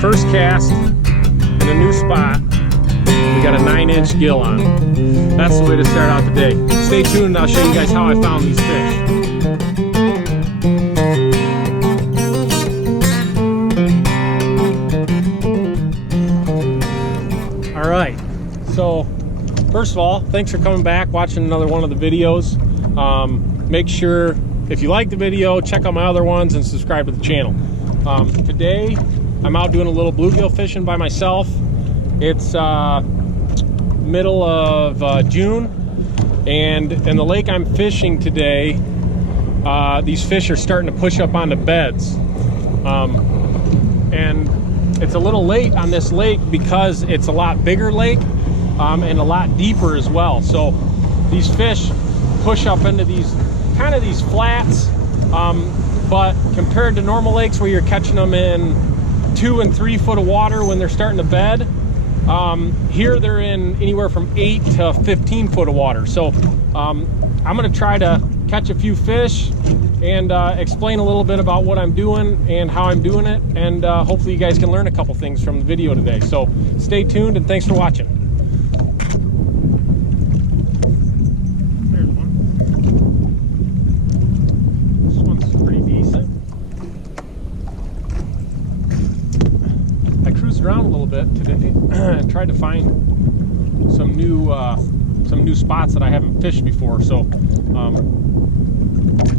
First cast in a new spot. We got a 9-inch gill on. That's the way to start out the day. Stay tuned and I'll show you guys how I found these fish. All right, so first of all, thanks for coming back, watching another one of the videos. Make sure if you like the video, check out my other ones and subscribe to the channel. Today, I'm out doing a little bluegill fishing by myself. It's middle of June, and in the lake I'm fishing today, these fish are starting to push up onto beds. And it's a little late on this lake because it's a lot bigger lake and a lot deeper as well. So these fish push up into these kind of these flats, but compared to normal lakes where you're catching them in 2 and 3 foot of water when they're starting to bed, here they're in anywhere from 8 to 15 foot of water. So I'm going to try to catch a few fish and explain a little bit about what I'm doing and how I'm doing it, and hopefully you guys can learn a couple things from the video today. So stay tuned and thanks for watching. There's one. This one's pretty decent. I cruised around a little bit today and tried to find some new spots that I haven't fished before. So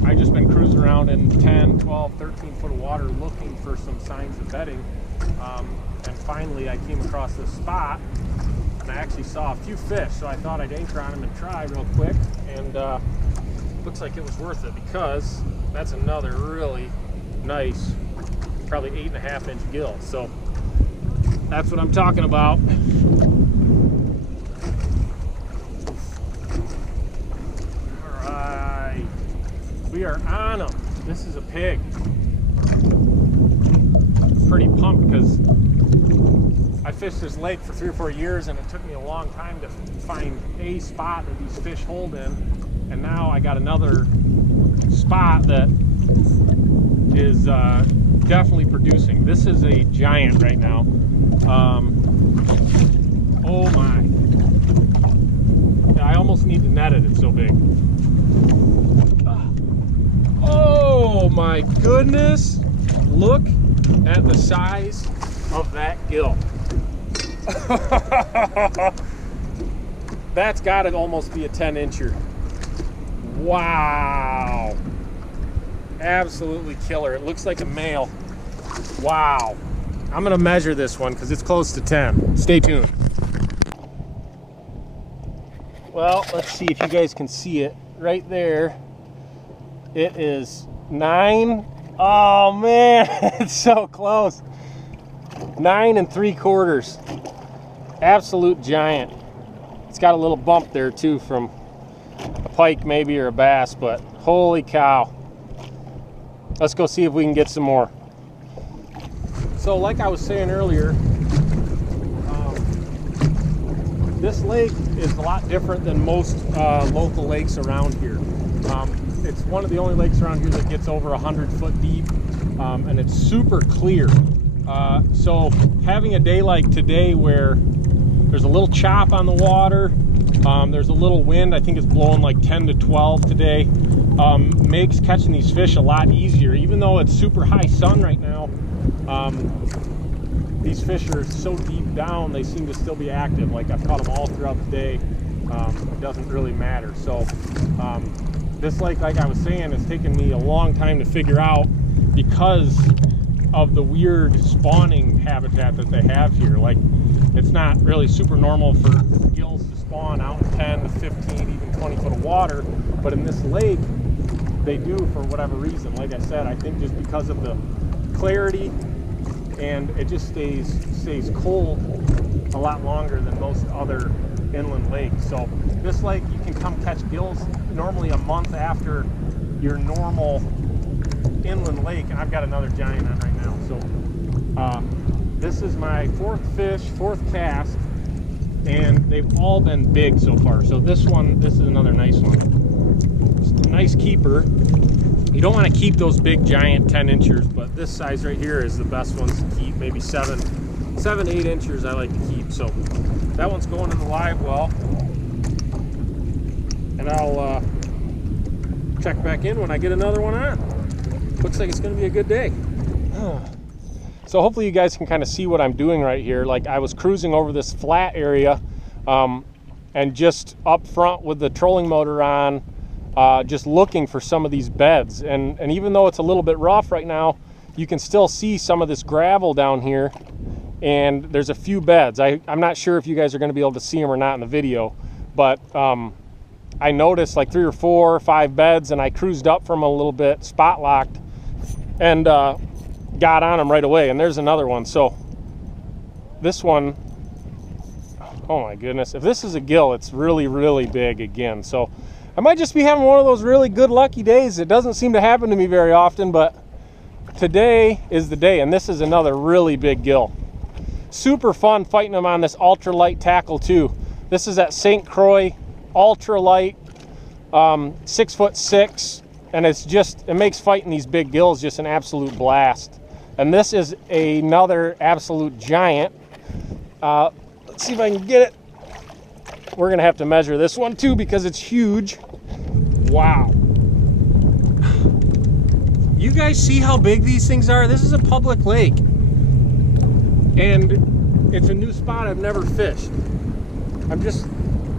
I just been cruising around in 10, 12, 13 foot of water looking for some signs of bedding, and finally I came across this spot and I actually saw a few fish, so I thought I'd anchor on them and try real quick, and looks like it was worth it because that's another really nice, probably 8.5 inch gill. So that's what I'm talking about. We are on them. This is a pig. Pretty pumped because I fished this lake for 3 or 4 years and it took me a long time to find a spot that these fish hold in, and now I got another spot that is definitely producing. This is a giant right now. Oh my. I almost need to net it, it's so big. Oh my goodness, look at the size of that gill. That's got to almost be a 10-incher. Wow, absolutely killer. It looks like a male. Wow, I'm gonna measure this one because it's close to 10. Stay tuned. Well, let's see if you guys can see it right there. It is 9. Oh man, it's so close. 9 3/4. Absolute giant. It's got a little bump there too from a pike maybe or a bass, but holy cow. Let's go see if we can get some more. So like I was saying earlier, this lake is a lot different than most local lakes around here. It's one of the only lakes around here that gets over 100 foot deep, and it's super clear. So having a day like today where there's a little chop on the water, there's a little wind, I think it's blowing like 10 to 12 today, makes catching these fish a lot easier. Even though it's super high sun right now, these fish are so deep down, they seem to still be active. Like I've caught them all throughout the day. It doesn't really matter. So this lake, like I was saying, it's taken me a long time to figure out because of the weird spawning habitat that they have here. Like, it's not really super normal for gills to spawn out in 10 to 15, even 20 foot of water, but in this lake, they do for whatever reason. Like I said, I think just because of the clarity, and it just stays cold a lot longer than most other inland lakes. So this lake, you can come catch gills normally a month after your normal inland lake, and I've got another giant on right now. So this is my fourth cast, and they've all been big so far. So this is another nice one. It's a nice keeper, You don't want to keep those big giant 10 inchers, but this size right here is the best ones to keep. Maybe 7, 8 inchers I like to keep. So that one's going in the live well, and I'll check back in when I get another one on. Looks like it's going to be a good day. So hopefully you guys can kind of see what I'm doing right here. Like, I was cruising over this flat area, and just up front with the trolling motor on, just looking for some of these beds. And even though it's a little bit rough right now, you can still see some of this gravel down here, and there's a few beds. I'm not sure if you guys are going to be able to see them or not in the video, but I noticed like 3 or 4 or 5 beds, and I cruised up from a little bit, spot locked, and got on them right away. And there's another one. So this one, oh my goodness, if this is a gill, it's really, really big again. So I might just be having one of those really good lucky days. It doesn't seem to happen to me very often, but today is the day. And this is another really big gill. Super fun fighting them on this ultralight tackle too. This is that St. Croix ultralight, 6'6", and it makes fighting these big gills just an absolute blast. And this is another absolute giant. Let's see if I can get it. We're gonna have to measure this one too because it's huge. Wow. You guys see how big these things are? This is a public lake, and it's a new spot I've never fished. I'm just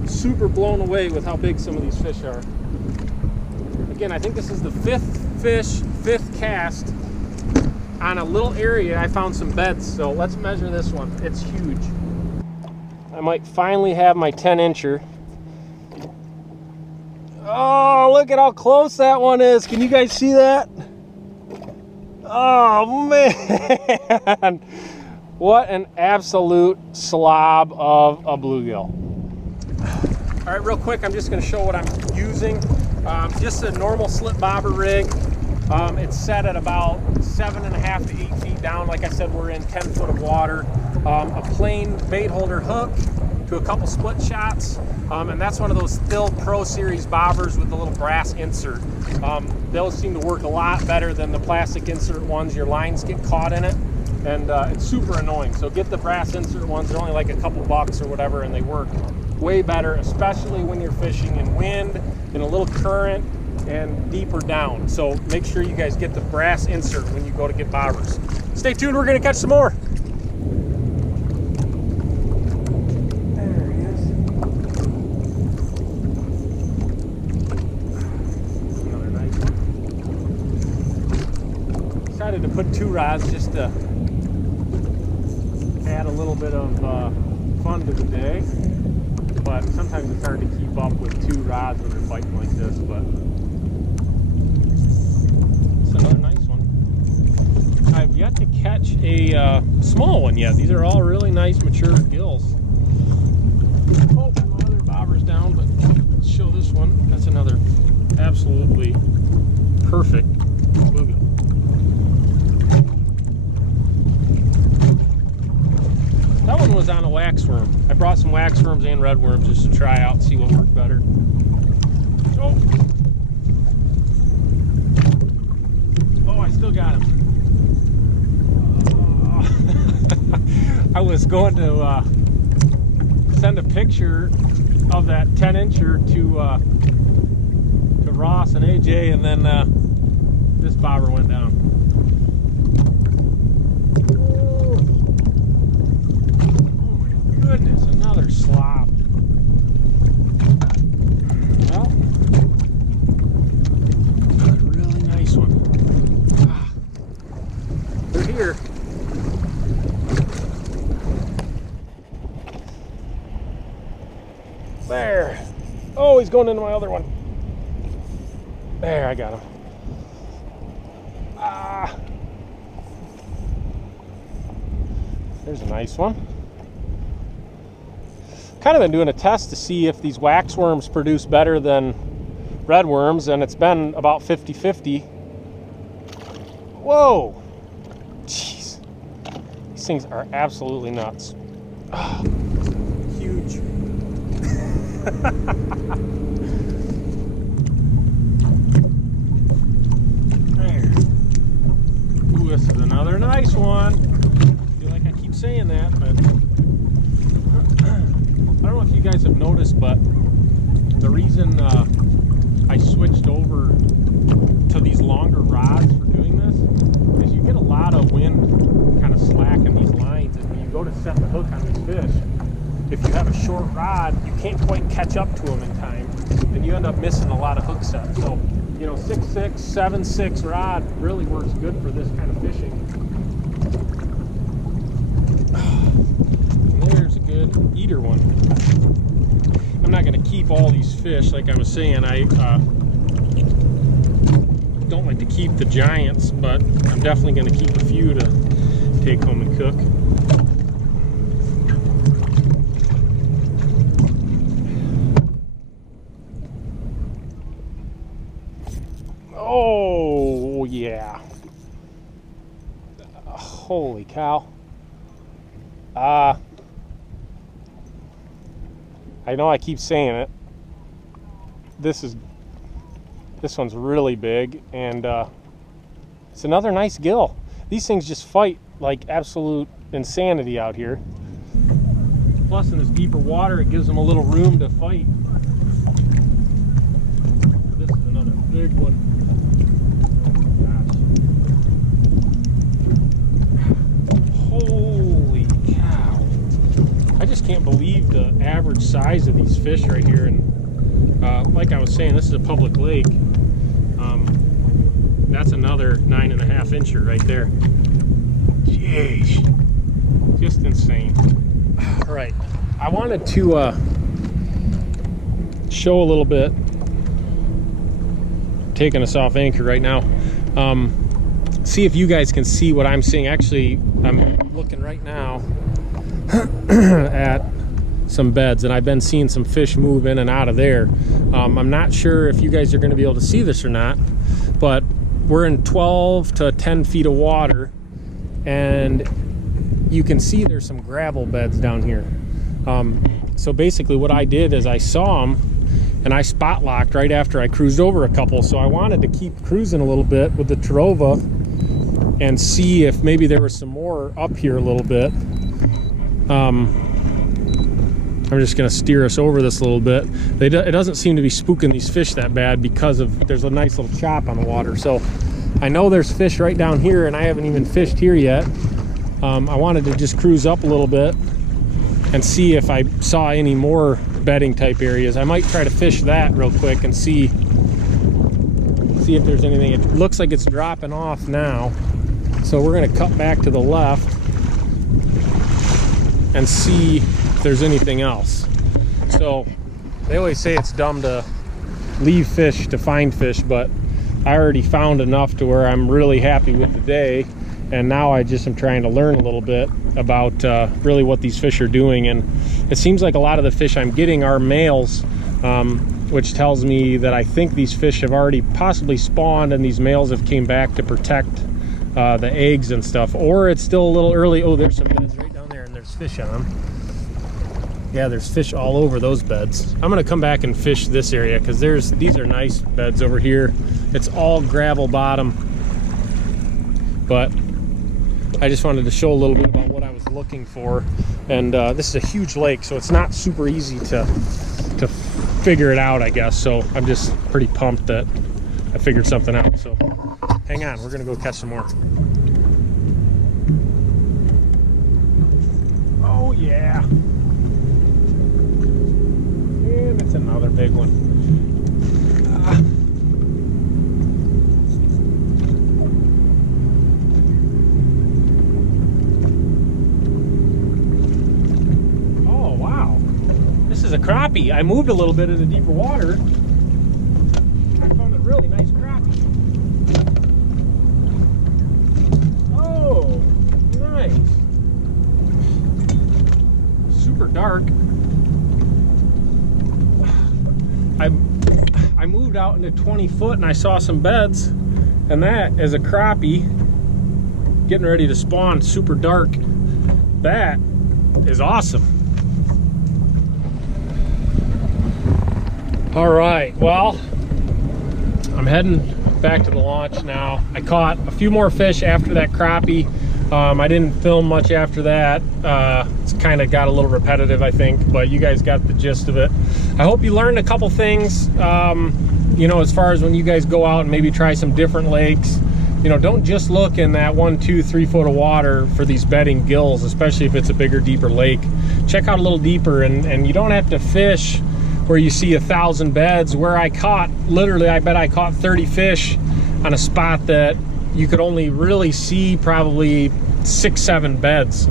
super blown away with how big some of these fish are. Again, I think this is the 5th cast on a little area. I found some beds, so let's measure this one. It's huge. I might finally have my 10 incher. Oh, look at how close that one is. Can you guys see that? Oh man, what an absolute slob of a bluegill. All right, real quick, I'm just going to show what I'm using. Just a normal slip bobber rig. It's set at about 7.5 to 8 feet down. Like I said, we're in 10 foot of water. A plain bait holder hook to a couple split shots, and that's one of those Thill Pro Series bobbers with the little brass insert. Those seem to work a lot better than the plastic insert ones. Your lines get caught in it, and it's super annoying. So get the brass insert ones. They're only like a couple bucks or whatever, and they work way better, especially when you're fishing in wind, in a little current, and deeper down. So make sure you guys get the brass insert when you go to get bobbers. Stay tuned, we're gonna catch some more. There he is. Another nice one. Decided to put 2 rods just to add a little bit of fun to the day. But sometimes it's hard to keep up with 2 rods when you're fighting like this, but it's another nice one. I've yet to catch a small one yet. These are all really nice mature gills. Oh, my other bobber's down, but let's show this one. That's another absolutely perfect bluegill. That one was on a wax worm. I brought some wax worms and red worms just to try out and see what worked better. Oh, I still got him. I was going to send a picture of that 10 incher to Ross and AJ, and then this bobber went down. Goodness, another slob. Well, a really nice one. Ah, they're here. There. Oh, he's going into my other one. There, I got him. Ah. There's a nice one. Kind of been doing a test to see if these wax worms produce better than red worms, and it's been about 50-50. Whoa! Jeez. These things are absolutely nuts. Oh, huge. this is another nice one. I feel like I keep saying that, but I don't know if you guys have noticed, but the reason I switched over to these longer rods for doing this is you get a lot of wind kind of slack in these lines, and when you go to set the hook on these fish, if you have a short rod, you can't quite catch up to them in time, and you end up missing a lot of hook sets. So, you know, 6.6, 7.6 rod really works good for this kind of fishing. And there's a good eater one. I'm not going to keep all these fish, like I was saying. I don't like to keep the giants, but I'm definitely going to keep a few to take home and cook. Oh yeah, holy cow. I know I keep saying it, this one's really big, and it's another nice gill. These things just fight like absolute insanity out here. Plus in this deeper water, it gives them a little room to fight. This is another big one. Holy cow. I just can't believe the average size of these fish right here. And like I was saying, this is a public lake. That's another 9.5 incher right there. Jeez, just insane. All right, I wanted to show a little bit, taking us off anchor right now, see if you guys can see what I'm seeing. Actually, I'm looking right now at some beds, and I've been seeing some fish move in and out of there. I'm not sure if you guys are going to be able to see this or not, but we're in 12 to 10 feet of water, and you can see there's some gravel beds down here. So basically what I did is I saw them and I spot locked right after I cruised over a couple, so I wanted to keep cruising a little bit with the Terova and see if maybe there was some more up here a little bit. I'm just going to steer us over this a little bit. It doesn't seem to be spooking these fish that bad because there's a nice little chop on the water. So I know there's fish right down here, and I haven't even fished here yet. I wanted to just cruise up a little bit and see if I saw any more bedding type areas. I might try to fish that real quick and see if there's anything. It looks like it's dropping off now, so we're going to cut back to the left and see if there's anything else. So they always say it's dumb to leave fish to find fish, but I already found enough to where I'm really happy with the day, and now I just am trying to learn a little bit about really what these fish are doing. And it seems like a lot of the fish I'm getting are males, which tells me that I think these fish have already possibly spawned and these males have came back to protect the eggs and stuff, or it's still a little early. Oh, there's some beds right down there and there's fish on them. Yeah, there's fish all over those beds. I'm gonna come back and fish this area because these are nice beds over here. It's all gravel bottom, but I just wanted to show a little bit about what I was looking for. And this is a huge lake, so it's not super easy to figure it out, I guess. So I'm just pretty pumped that I figured something out. So hang on, we're gonna go catch some more. Oh yeah. And it's another big one. Oh wow, this is a crappie. I moved a little bit in the deeper water. I found a really nice crappie. Oh, nice. Super dark. I moved out into 20 foot and I saw some beds, and that is a crappie getting ready to spawn, super dark. That is awesome. All right, well, I'm heading back to the launch now. I caught a few more fish after that crappie. I didn't film much after that. It's kind of got a little repetitive, I think, but you guys got the gist of it. I hope you learned a couple things, you know, as far as when you guys go out and maybe try some different lakes. You know, don't just look in that 1, 2, 3 foot of water for these bedding gills, especially if it's a bigger, deeper lake. Check out a little deeper, and you don't have to fish where you see 1,000 beds. Where I caught, literally, I bet I caught 30 fish on a spot that you could only really see probably 6, 7 beds.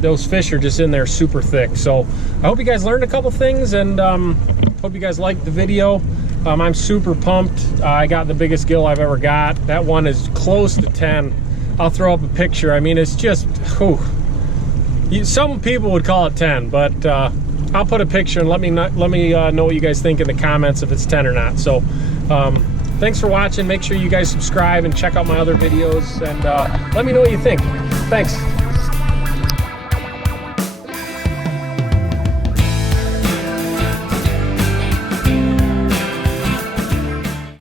Those fish are just in there super thick. So I hope you guys learned a couple things, and hope you guys liked the video. I'm super pumped. I got the biggest gill I've ever got. That one is close to 10. I'll throw up a picture. I mean, it's just, whew. Some people would call it 10, but I'll put a picture and let me know what you guys think in the comments if it's 10 or not. So thanks for watching. Make sure you guys subscribe and check out my other videos, and let me know what you think. Thanks.